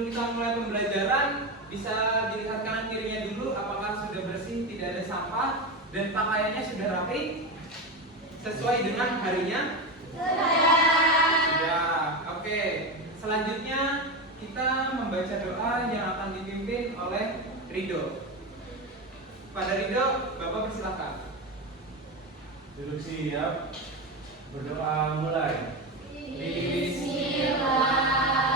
sebelum kita mulai pembelajaran, bisa dilihat kanan kirinya dulu apakah sudah bersih, tidak ada sampah, dan pakaiannya sudah rapi sesuai dengan harinya. Sudah. Oke. Selanjutnya kita membaca doa yang akan dipimpin oleh Ridho. Pada Ridho, Bapak persilakan. Duduk siap. Berdoa mulai. Bismillahirrahmanirrahim.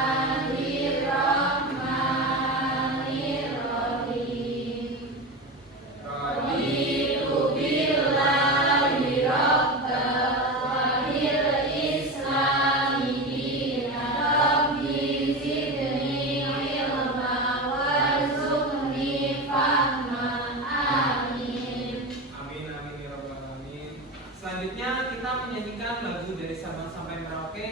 Raditu billahi rabban wa bil islami dinan. Rabbi zidni ilma warzuqni fahma. Amin. Amin amin ya rabbal alamin. Selanjutnya kita menyanyikan lagu dari Sabang sampai Merauke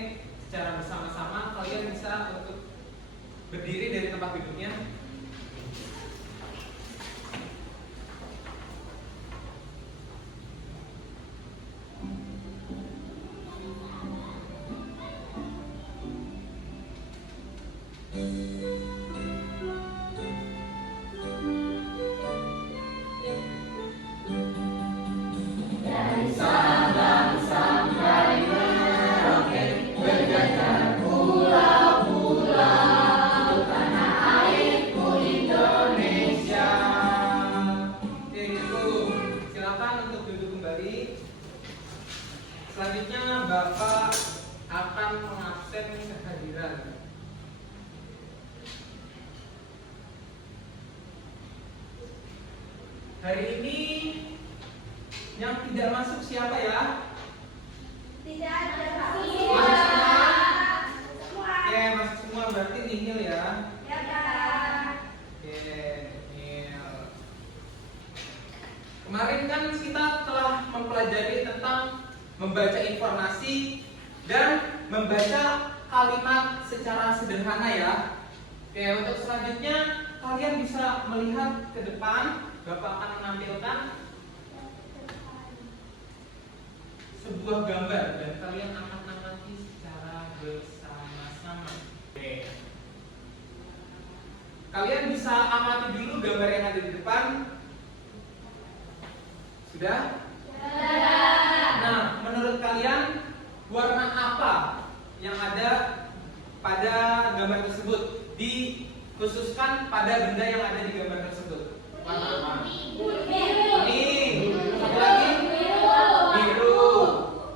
secara bersama-sama. Kalian bisa untuk berdiri dari tempat duduknya. Dari Sabang sampai Merauke berjajar pulau-pulau, tanah airku Indonesia. Oke, itu silakan untuk duduk kembali. Selanjutnya Bapak akan mengabsen kehadiran. Hari ini yang tidak masuk siapa ya? Tidak ada Pak. Masuk semua? Oke, masuk semua berarti nihil ya. Ya, Kak. Oke, nihil. Kemarin kan kita telah mempelajari tentang membaca informasi dan membaca kalimat secara sederhana ya. Oke, untuk selanjutnya kalian bisa melihat ke depan. Bapak akan menampilkan sebuah gambar dan kalian akan mengamati secara bersama-sama. Oke. Kalian bisa amati dulu gambar yang ada di depan. Sudah? Nah, menurut kalian warna apa yang ada pada gambar tersebut? Dikhususkan pada benda yang ada di gambar tersebut. Warna apa? Kuning. Satu lagi? Biru.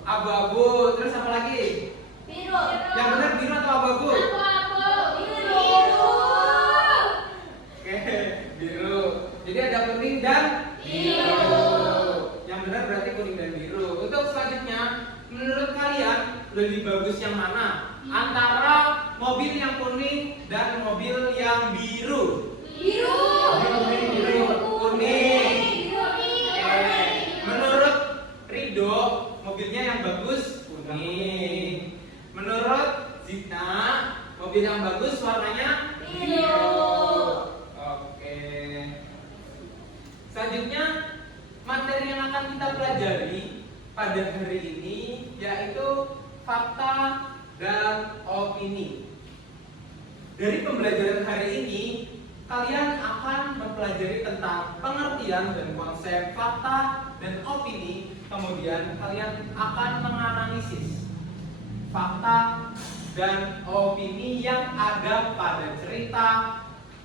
Abu-abu. Terus apa lagi? Yang benar biru atau abu-abu? Oke, biru. Jadi ada kuning dan biru. Yang benar berarti kuning dan biru. Untuk selanjutnya, menurut kalian lebih bagus yang mana? Antara mobil yang kuning dan mobil yang biru. Kuning. Menurut Ridho, mobilnya yang bagus kuning. Menurut Zita, mobil yang bagus warnanya biru. Oke. Selanjutnya, materi yang akan kita pelajari pada hari ini yaitu fakta dan opini. Dari pembelajaran hari ini, kalian akan mempelajari tentang pengertian dan konsep fakta dan opini. Kemudian kalian akan menganalisis fakta dan opini yang ada pada cerita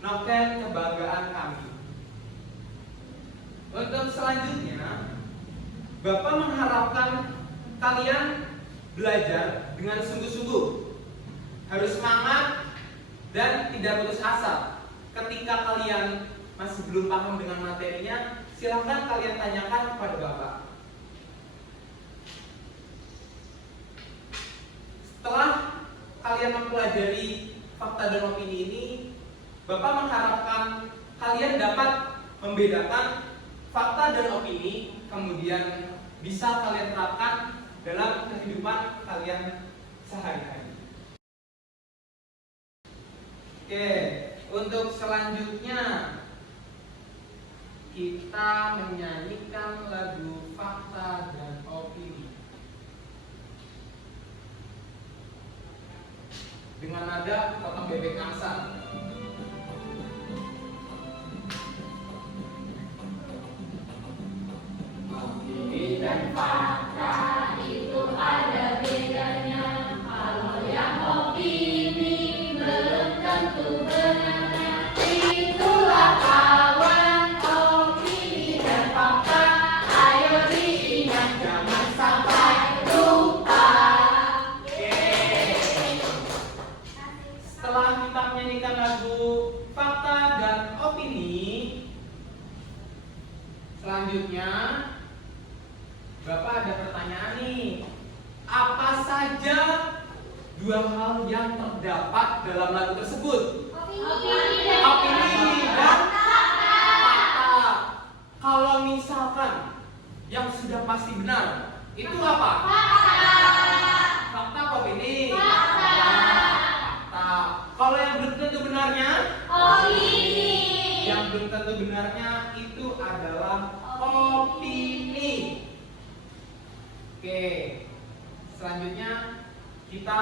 novel Kebanggaan Kami. Untuk selanjutnya, Bapak mengharapkan kalian belajar dengan sungguh-sungguh, harus semangat dan tidak putus asa. Ketika kalian masih belum paham dengan materinya, silahkan kalian tanyakan kepada Bapak. Setelah kalian mempelajari fakta dan opini ini, Bapak mengharapkan kalian dapat membedakan fakta dan opini, kemudian bisa kalian terapkan dalam kehidupan kalian sehari-hari. Oke, untuk selanjutnya kita menyanyikan lagu fakta dan opini dengan nada potong bebek angsa. Itulah kawan opini dan fakta. Ayo diingat, jangan sampai lupa. Setelah kita menyanyikan lagu fakta dan opini, selanjutnya Bapak ada pertanyaan nih. Apa saja dua hal yang terdapat dalam lagu tersebut? Opini dan fakta. Kalau misalkan yang sudah pasti benar, itu apa? Fakta apa opini? Fakta. Kalau yang belum tentu benarnya? Yang belum tentu benarnya itu adalah opini. Oke, selanjutnya kita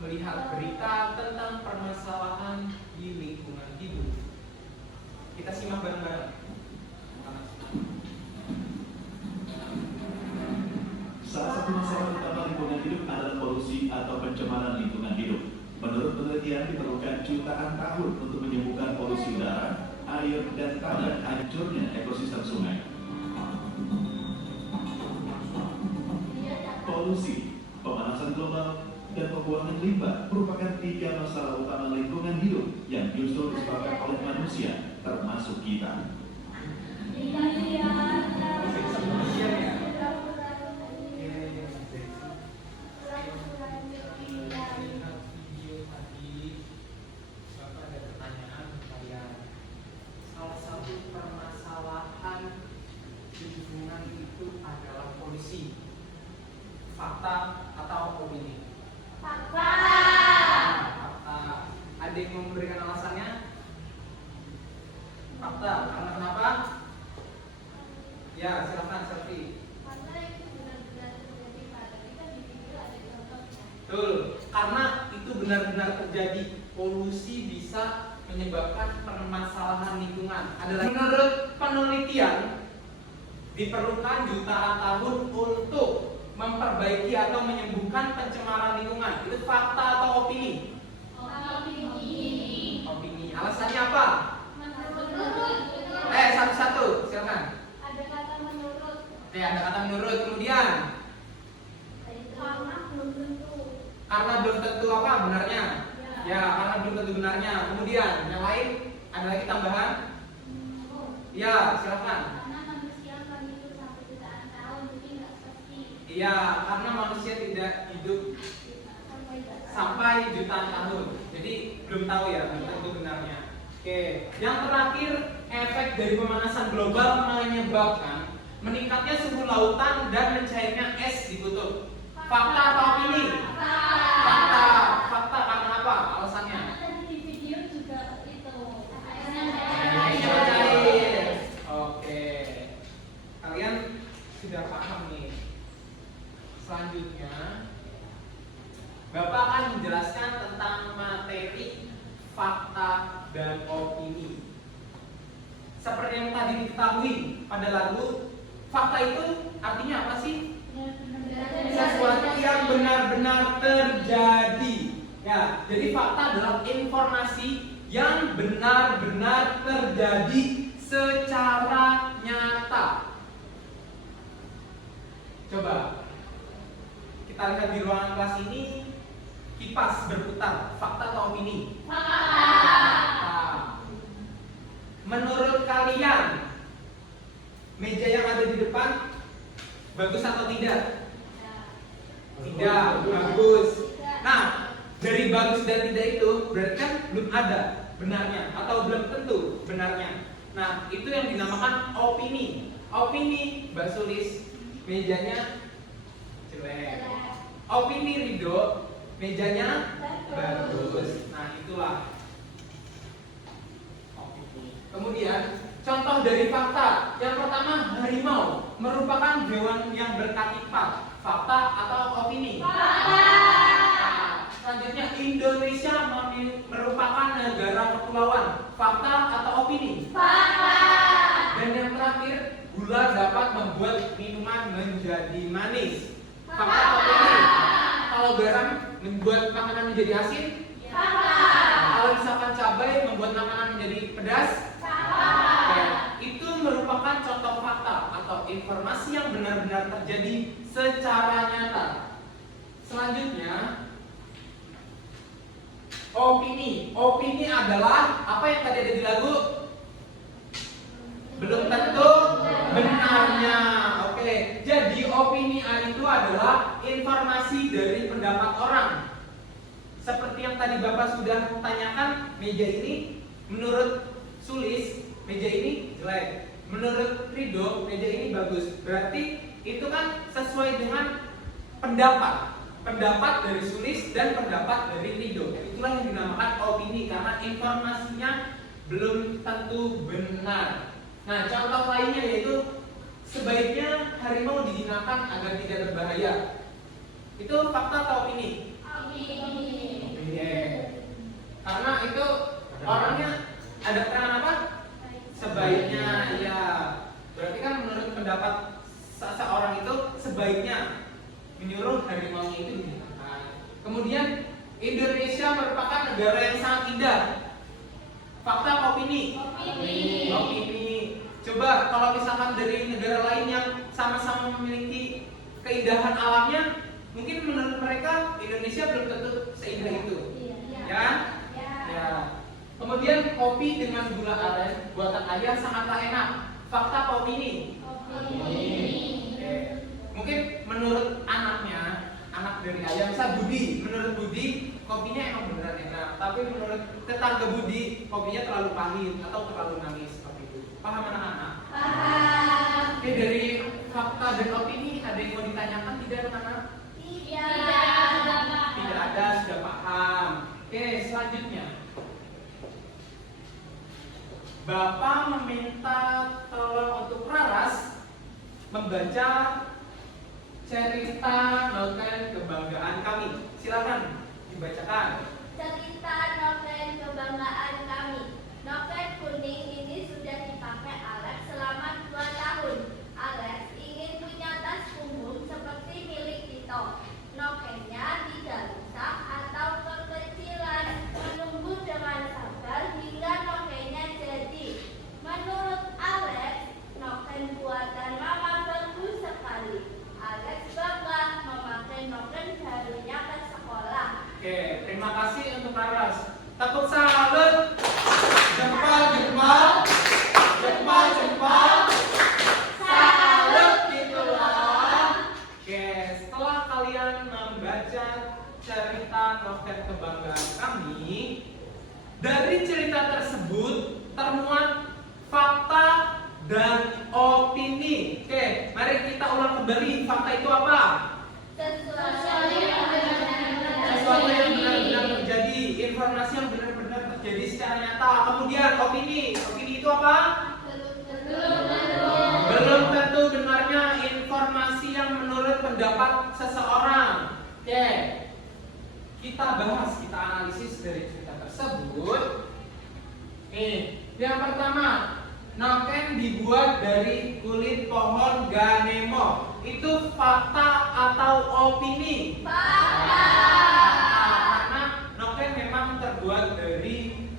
melihat berita tentang permasalahan di lingkungan hidup. Kita simak bareng-bareng. Salah satu masalah utama lingkungan hidup adalah polusi atau pencemaran lingkungan hidup. Menurut penelitian, diperlukan jutaan tahun untuk menyembuhkan polusi udara, air, dan tanah, hancurnya ekosistem sungai. Polusi, pemanasan global, dan pembuangan limbah merupakan 3 masalah utama lingkungan hidup yang justru disebabkan oleh manusia, termasuk kita. Salah satu permasalahan lingkungan itu adalah polusi. Fakta atau opini? Fakta. Ada yang mau memberikan alasannya? Fakta. Karena kenapa? Ya, silakan Selvi. Karena itu benar-benar terjadi, Pak. Tapi kan di video ada contohnya. Betul. Karena itu benar-benar terjadi. Polusi bisa menyebabkan permasalahan lingkungan. Menurut penelitian, diperlukan jutaan tahun untuk memperbaiki atau menyembuhkan pencemaran lingkungan. Itu fakta atau opini? Opini. Alasannya apa? Satu-satu, silakan. Ada kata menurut. Ada kata menurut. Kemudian, Karena belum tentu. karena belum tentu apa benarnya? Ya. Ya, karena belum tentu benarnya. Kemudian, yang lain ada lagi tambahan? Ya, silakan. Karena manusia akan hidup sampai jutaan tahun, jadi nggak pasti. Iya, karena manusia tidak hidup sampai jutaan tahun. Jadi belum tahu ya, belum tentu benarnya. Oke, yang terakhir, efek dari pemanasan global menyebabkan meningkatnya suhu lautan dan mencairnya es di kutub. Fakta atau opini? Fakta. Fakta karena apa? Alasannya? Di video juga itu. Cair. Oke. Kalian sudah paham nih. Selanjutnya, Bapak akan menjelaskan tentang materi fakta dan opini. Seperti yang tadi diketahui pada lagu, fakta itu artinya apa sih? Sesuatu yang benar-benar terjadi. Ya, jadi fakta adalah informasi yang benar-benar terjadi secara nyata. Coba kita lihat di ruangan kelas ini, kipas berputar. Fakta atau opini? Fakta. Menurut kalian, meja yang ada di depan bagus atau tidak? Tidak, bagus. Nah, dari bagus dan tidak itu berarti kan belum ada benarnya atau belum tentu benarnya. Nah, itu yang dinamakan opini. Opini Mbak Sulis, mejanya jelek. Opini Rido, mejanya bagus. Nah, itulah opini. Kemudian contoh dari fakta. Yang pertama, harimau merupakan hewan yang berkaki 4. Fakta atau opini? Fakta. Selanjutnya, Indonesia merupakan negara kepulauan. Fakta atau opini? Fakta. Dan yang terakhir, gula dapat membuat minuman menjadi manis. Fakta atau opini? Kalau garam membuat makanan menjadi asin? Fakta. Kalau misalkan cabai membuat makanan menjadi pedas? Salah. Oke, itu merupakan contoh fakta atau informasi yang benar-benar terjadi secara nyata. Selanjutnya, opini. Opini adalah apa yang tadi ada di lagu? Belum tentu benarnya. Oke, jadi opini A itu adalah informasi dari pendapat orang. Seperti yang tadi Bapak sudah tanyakan, meja ini menurut Sulis, meja ini jelek. Menurut Rido, meja ini bagus. Berarti itu kan sesuai dengan pendapat. Pendapat dari Sulis dan pendapat dari Rido. Itulah yang dinamakan opini karena informasinya belum tentu benar. Nah, contoh lainnya yaitu sebaiknya harimau dijinakkan agar tidak berbahaya. Itu fakta atau opini? Opini. Opini. Karena itu orangnya ada keterangan apa? Sebaiknya, ya. Berarti kan menurut pendapat seseorang itu sebaiknya menyuruh harimau itu dijinakkan. Kemudian Indonesia merupakan negara yang sangat indah. Fakta atau opini? Opini. Opini. Coba kalau misalkan dari negara lain yang sama-sama memiliki keindahan alamnya, mungkin menurut mereka Indonesia belum tentu seindah itu. Iya. Ya? Ya. Kemudian kopi dengan gula aren buatan ayah sangatlah enak. Fakta atau opini? Opini. Oke. Mungkin menurut anaknya, anak dari ayah, misal Budi, menurut Budi kopinya emang beneran enak, tapi menurut tetangga Budi kopinya terlalu pahit atau terlalu manis seperti itu. Paham anak-anak? Paham. Oke, dari fakta dan opini ada yang mau ditanyakan tidak anak-anak? Tidak. Tidak ada, sudah paham. Oke, selanjutnya. Bapak meminta tolong untuk Raras membaca cerita novel kebanggaan kami. Silakan dibacakan. Cerita novel kebanggaan kami. Novel kuning ini sudah dipakai Alex selama 2 tahun. Alex ingin punya tas punggung seperti milik Tito. Novelnya tidak rusak atau kekecilan. Menunggu dengan sabar hingga novelnya jadi. Menurut Alex, novel buatan Mama bagus sekali. Alex bangga memakai novel barunya ke sekolah. Oke, terima kasih untuk Raras. Tepuk salut. Jempol, jempol. Jempol, jempol. Salut gitu loh. Oke, setelah kalian membaca cerita novel kebanggaan kami, dari cerita tersebut termuat fakta dan opini. Oke, mari kita ulang kembali. Fakta itu apa? Sesuatu yang benar-benar terjadi, informasi yang benar-benar terjadi secara nyata. Kemudian opini itu apa? Belum tentu benarnya informasi yang menurut pendapat seseorang. Oke, kita bahas, kita analisis dari cerita tersebut. Yang pertama, noken dibuat dari kulit pohon ganemo. Itu fakta atau opini? Fakta. Karena noken memang terbuat dari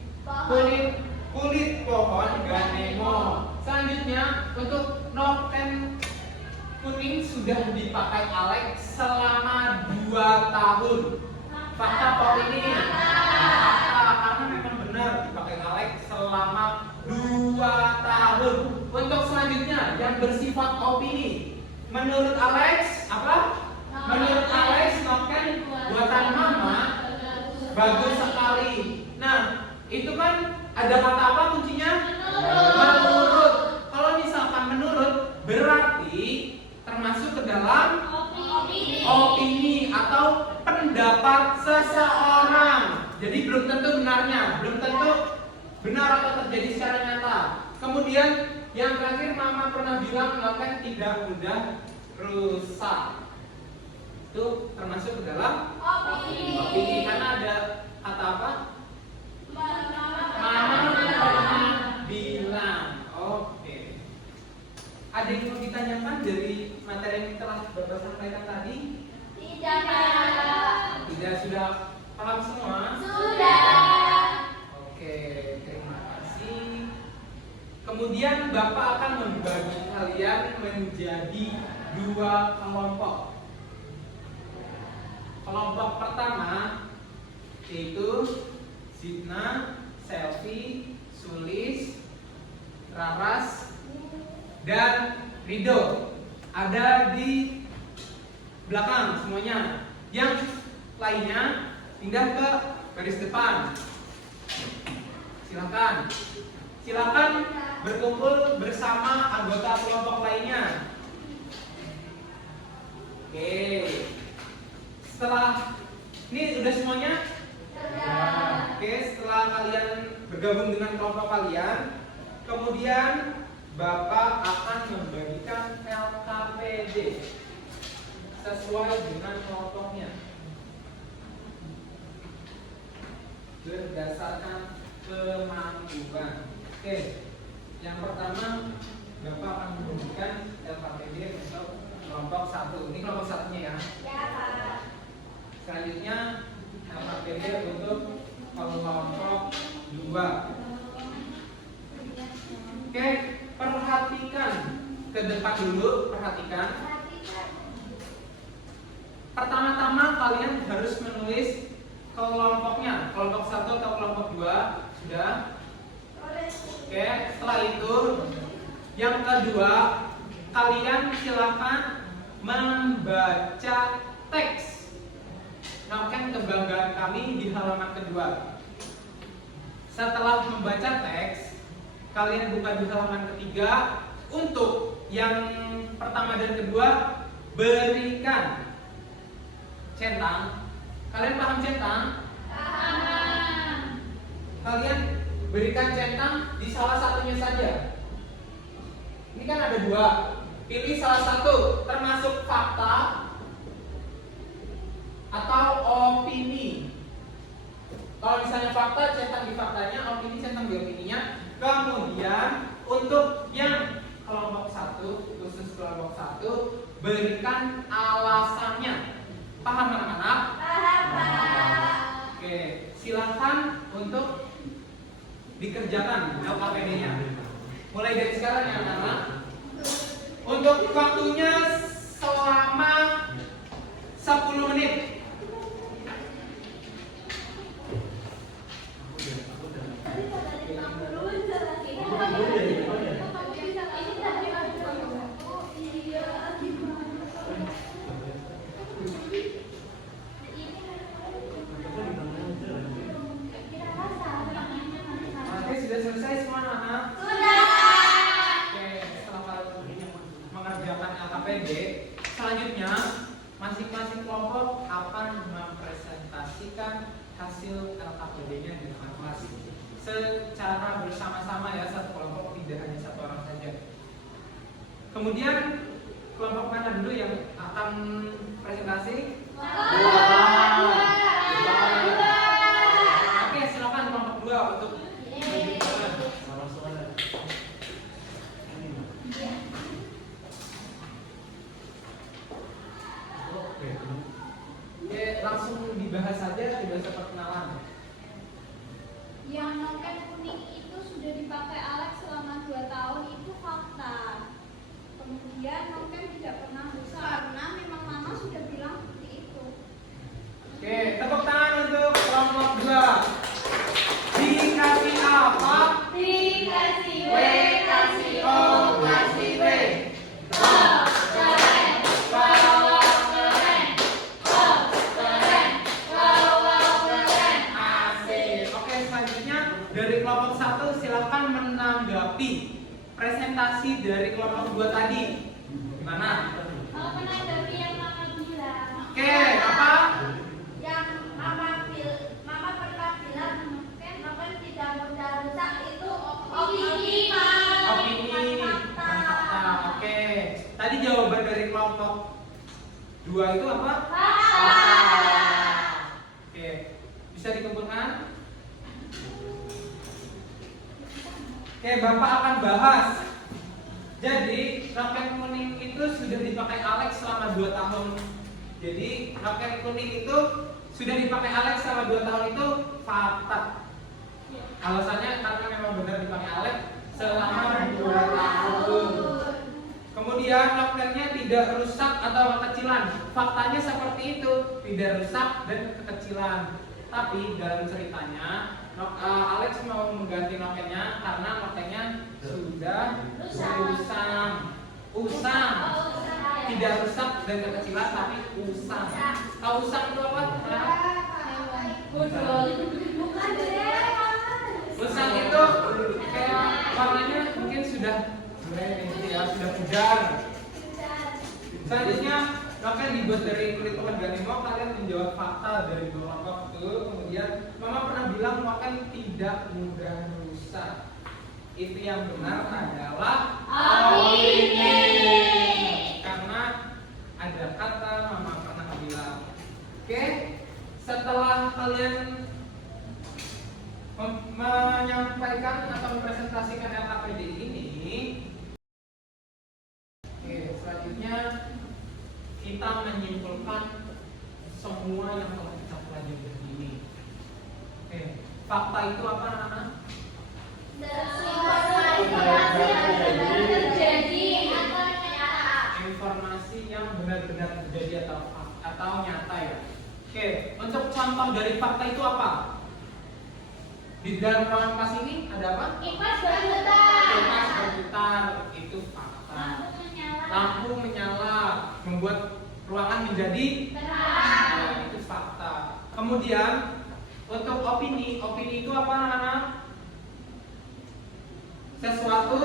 kulit pohon ganemo. Selanjutnya, untuk noken kuning sudah dipakai Alex selama 2 tahun. Fakta atau opini? Fakta, karena memang benar dipakai Alex selama 2 tahun. Untuk selanjutnya yang bersifat opini. Menurut Alex apa? Menurut Alex noken buatan Mama bagus sekali. Nah, itu kan ada kata apa kuncinya? Menurut. Kalau misalkan menurut berarti termasuk ke dalam opini atau pendapat seseorang. Jadi belum tentu benarnya, belum tentu benar atau terjadi secara nyata. Kemudian yang terakhir, Mama pernah bilang noken tidak mudah rusak. Itu termasuk ke dalam opini karena ada kata apa? Mama pernah bilang. Oke. Ada yang mau ditanyakan dari materi yang telah Bapak sampaikan tadi? Tidak. Tidak, sudah paham semua? Sudah. Oke. Kemudian Bapak akan membagi kalian menjadi 2 kelompok. Kelompok pertama yaitu Zidna, Selvi, Sulis, Raras, dan Rido. Ada di belakang semuanya. Yang lainnya pindah ke baris depan. Silakan berkumpul bersama anggota kelompok lainnya. Oke. Setelah ini udah semuanya? Oke, setelah kalian bergabung dengan kelompok kalian, kemudian Bapak akan membagikan LKPD sesuai dengan kelompoknya berdasarkan kemampuan. Oke, yang pertama Bapak akan membagikan LKPD untuk kelompok 1. Ini kelompok 1-nya ya. Ya, Pak. Selanjutnya LKPD untuk kelompok 2. Oke, perhatikan ke depan dulu, perhatikan. Pertama-tama kalian harus menulis kelompoknya, kelompok 1 atau kelompok 2. Sudah? Oke, setelah itu yang kedua, kalian silakan membaca teks noken kebanggaan kami di halaman kedua. Setelah membaca teks, kalian buka di halaman ketiga. Untuk yang pertama dan kedua, berikan centang. Kalian paham centang? Paham. Kalian berikan centang di salah satunya saja. Ini kan ada 2. Pilih salah satu, termasuk fakta atau opini. Kalau misalnya fakta, centang di faktanya, opini centang di opininya. Kemudian untuk yang kelompok 1, khusus kelompok 1, berikan alasannya. Paham anak-anak? Paham, Pak. Oke, silakan untuk dikerjakan LKPD-nya. Mulai dari sekarang ya anak-anak. Untuk waktunya selama 10 menit. Oke, sudah selesai semua anak-anak? Oke, setelah kalian mengerjakan LKPD, selanjutnya masing-masing kelompok akan mempresentasikan hasil LKPD-nya di depan kelas secara bersama-sama ya, satu kelompok, tidak hanya satu orang saja. Kemudian kelompok mana dulu yang akan presentasi? Oke, silakan kelompok 2 untuk Oke, langsung dibahas saja, tidak usah perkenalan. Yang noken kuning itu sudah dipakai Alex selama 2 tahun itu fakta. Kemudian noken tidak pernah rusak karena memang mama sudah bilang seperti itu. Oke, tepuk tangan untuk kelompok 2. Dikasih apa? Dikasih W, kasih O, kasih W. Asik. Oke, selanjutnya dari kelompok 1 silakan menanggapi presentasi dari kelompok 2 tadi. Gimana? Mau menanggapi yang mama bilang. Oke, apa? Yang mama pernah bilang kan noken tidak mudah rusak itu opini, Pak. Opini dan fakta. Oke. Tadi jawaban dari kelompok 2 itu apa? Fakta. Oke. Bisa dikumpulkan? Oke, Bapak akan bahas. Jadi, noken kuning itu sudah dipakai Alex selama 2 tahun. Jadi, noken kuning itu sudah dipakai Alex selama 2 tahun itu fakta. Alasannya karena memang benar dipakai Alex selama Kemudian nokennya tidak rusak atau kekecilan. Faktanya seperti itu, tidak rusak dan kekecilan. Tapi dalam ceritanya Alex mau mengganti nokennya karena nokennya sudah usang. Tidak rusak dan kekecilan tapi usang. Tahu usang itu apa? Usang itu kayak warnanya mungkin sudah pudar. Selanjutnya noken dibuat dari kulit organimo. Kalian menjawab fakta dari beberapa waktu. Kemudian mama pernah bilang noken tidak mudah rusak. Itu yang benar adalah opini. Karena ada kata mama pernah bilang. Oke, setelah kalian menyampaikan atau mempresentasikan LKPD ini, oke, selanjutnya kita menyimpulkan semua yang telah kita pelajari ini. Oke, fakta itu apa, anak-anak? Informasi yang benar-benar terjadi atau nyata ya. Oke, untuk contoh dari fakta itu apa? Di dalam ruangan kelas ini ada apa? Kipas berputar. Kipas berputar, itu fakta. Lampu menyala, membuat ruangan menjadi terang. nah, itu fakta. Kemudian untuk opini itu apa, anak-anak? Sesuatu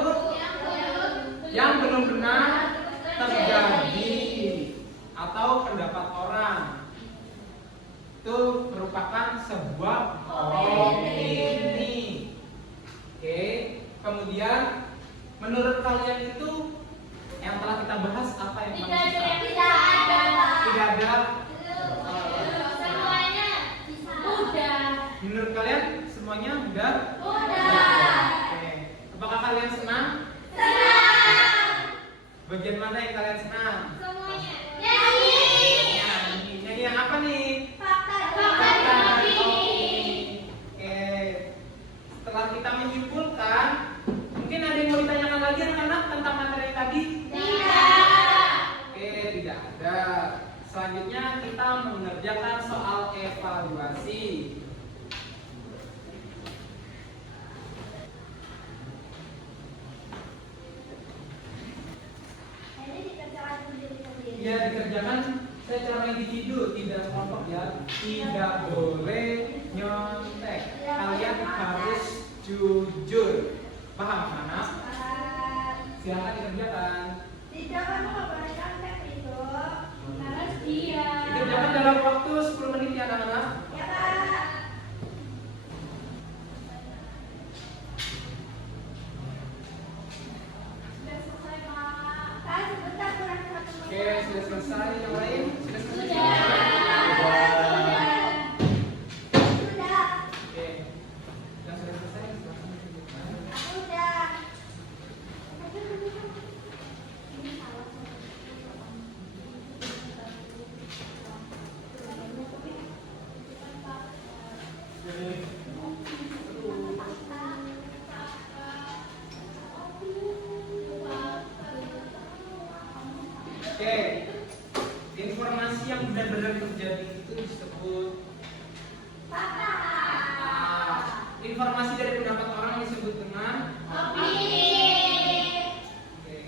yang belum benar terjadi atau pendapat orang. Itu merupakan sebuah opini. Oke, kemudian menurut kalian itu yang telah kita bahas apa yang Tidak ada. Semuanya udah. Menurut kalian semuanya udah? Oke. Apakah kalian senang? Bagian mana yang kalian senang? Semuanya. Nyanyi yang apa nih? Oke. Setelah kita menyimpulkan, mungkin ada yang mau ditanyakan lagi anak-anak tentang materi tadi? Oke, tidak ada. Selanjutnya kita mengerjakan soal evaluasi. Ya, dikerjakan secara individu, tidak kelompok ya. Tidak boleh nyontek. Kalian harus jujur. Paham, anak? Silakan dikerjakan. Dikerjakan dalam waktu 10 menit ya, anak-anak. Oke, sudah selesai. Yang lain sudah selesai. Oke, yang sudah selesai silakan dikerjakan. Oke, informasi yang benar-benar terjadi itu disebut fakta. Informasi dari pendapat orang disebut dengan opini. Oke.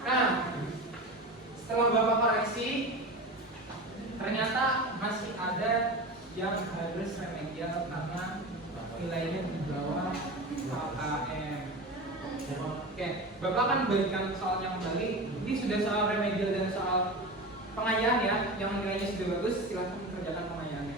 Nah, setelah Bapak koreksi, ternyata masih ada yang harus remedial karena nilainya di bawah KKM. Oke, Bapak akan berikan soalnya kembali. Ini sudah soal remedial dan soal pengayaan ya. Yang nilainya sudah bagus, silahkan kerjakan pengayaannya.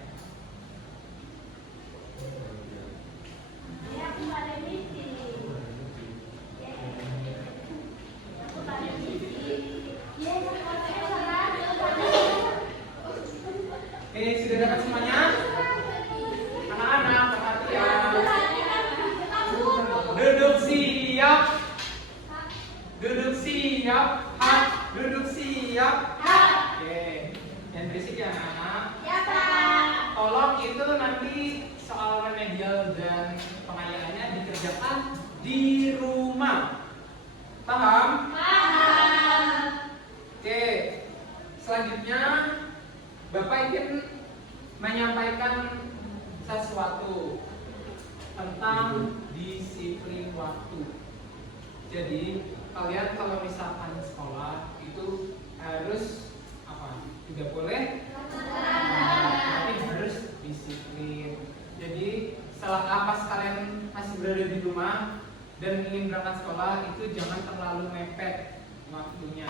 Oke, sudah dapat semuanya? Anak-anak, perhatian. Duduk siap. Duduk siap. Hak. Duduk siap. Oke. Yang berisik ya anak-anak. Tolong itu nanti soal remedial dan pengayaannya dikerjakan di rumah. Paham? Paham. menyampaikan sesuatu tentang disiplin waktu. Jadi kalian kalau misalkan sekolah itu harus apa? Tidak boleh, tapi harus disiplin. Jadi salah apa kalian masih berada di rumah dan ingin berangkat sekolah itu jangan terlalu mepet waktunya,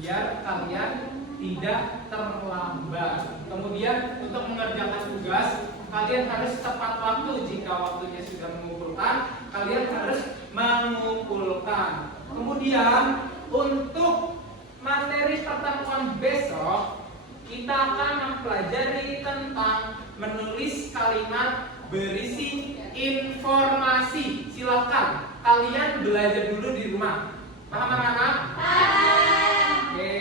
biar kalian tidak terlambat. Kemudian untuk mengerjakan tugas kalian harus tepat waktu. Jika waktunya sudah mengumpulkan, kalian harus mengumpulkan. Kemudian untuk materi pertemuan besok kita akan mempelajari tentang menulis kalimat berisi informasi. Silakan kalian belajar dulu di rumah. Paham anak-anak? Oke.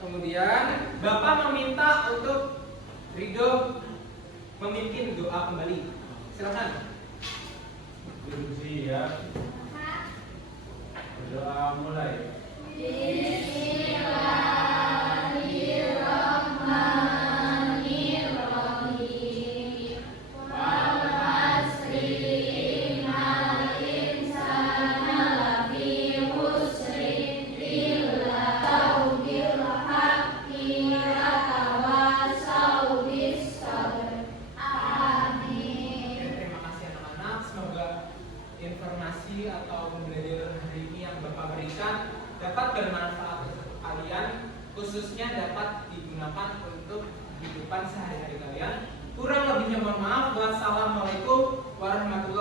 Kemudian Bapak meminta untuk Ridho memimpin doa kembali. Silakan. Duduk siap. Berdoa mulai. Bismillahirrahmanirrahim. Wal asri innal insana lafi khusrin illa bil haqqi wa tawassaw bis sabr. Amin. Terima kasih anak-anak. Semoga informasi atau pembelajaran hari ini yang Bapak berikan dapat bermanfaat untuk kalian, khususnya dapat digunakan untuk kehidupan sehari-hari kalian. Kurang lebihnya mohon maaf. Wassalamualaikum warahmatullahi